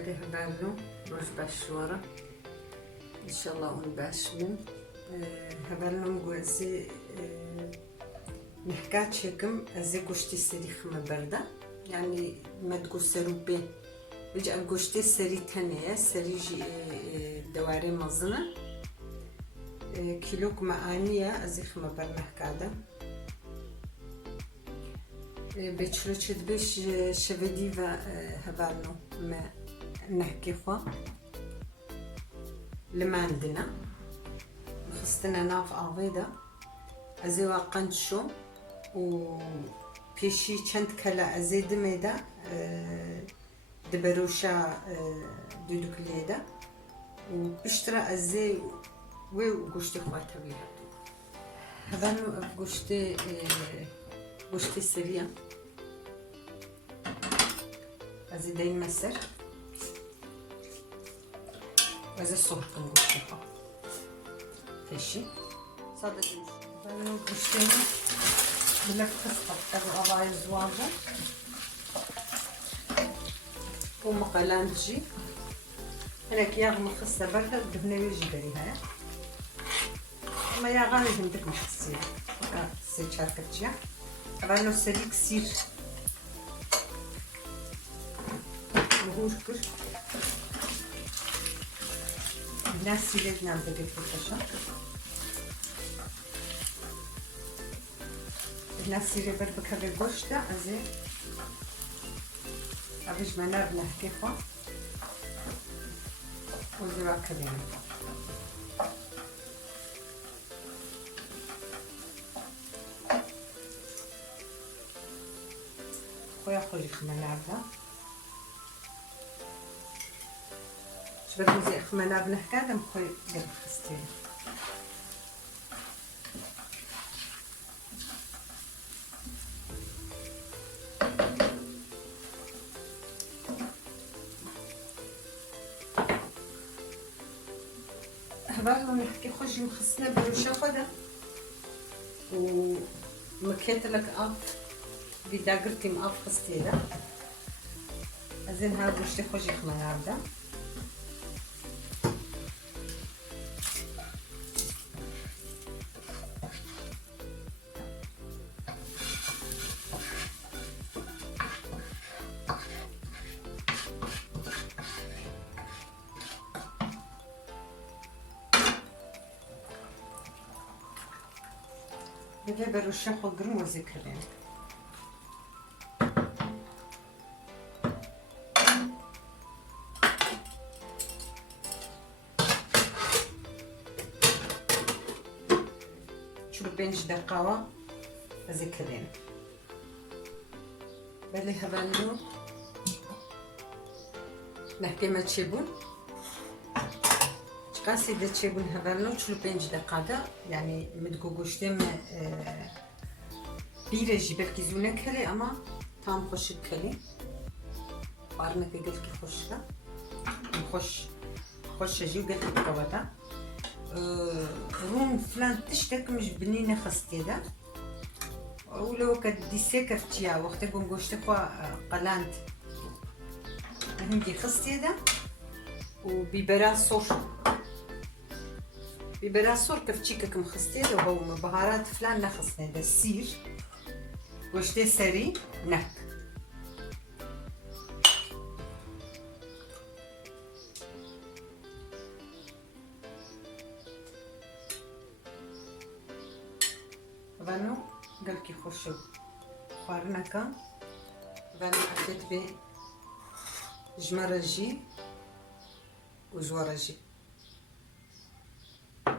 بدي هبالو روش باشوارا ان شاء الله اون باشمن هبالو مقوزي نحكات شكم ازي قشتي سري خمة بردة يعني ما تقول سروبي بيجي قشتي سري تانية سري جي دواري مزنة كيلوك معانية ازي خمة بردة نحكادا بيتشلوش بيش شبديفا هبالو ما نحكي خوا لما عندنا خصتنا ناف عضيدة ازي واقنشو و بيشي چند كلا ازي دميدا دبروشا دودوك ليدا و بشترا ازي وقشتي خواتها بيها هبالو قشتي سريع ازي داي مسر وازي الصبح قشتي خوا فيشي صادق هبالو قشتينا بلك خصة تبقى أضاي زواجة ومقلان تجي هناك ياغم خصة بردة دهنا يجي بريها اما يا غالي هندك محسين سي شاركتجا هبالو سري كسير مهوش كر الناس سيلت نعم بدك تفشا الناس سيلي بربك هذا القشطة ازي ابيش منار نحكي خوا وزي واكلين خويا خويا خمنار ده شبك زي خمنار نحكي دم خويا قلب خستين هبالو نحكي خوجي مخصنا بروشا خدا و مكيت لك اف بداقرتي مقف خستيدا ازين ها بوشتي خوجي خمنار ده بدي بروشا خو قرم وزكرين شو بينج دقاوة وزكرين بلي هبالو نحكي ما تشيبون قاسي دا تشيبون هبالو شلو بينج دقاقة يعني مدقوقوشتم بيرجي بلكي زونة كلي اما تام خوش كلي بارنك قلتكي خوشها خوش جي وقلتك قوتا روم فلان تشتك مش بنينة خستيدا ولو كدي سيكفتيا وقت قنقوشتك قلانت هندي خستيدا وبيبرا صور بيبرا صور كفتشيكك مخستيدا وهو بهارات فلان نخصنا دا السير وشتي سري نك بانو قلكي خوشو خوارنكا بانو حطيت بيه جمرجي وجورجي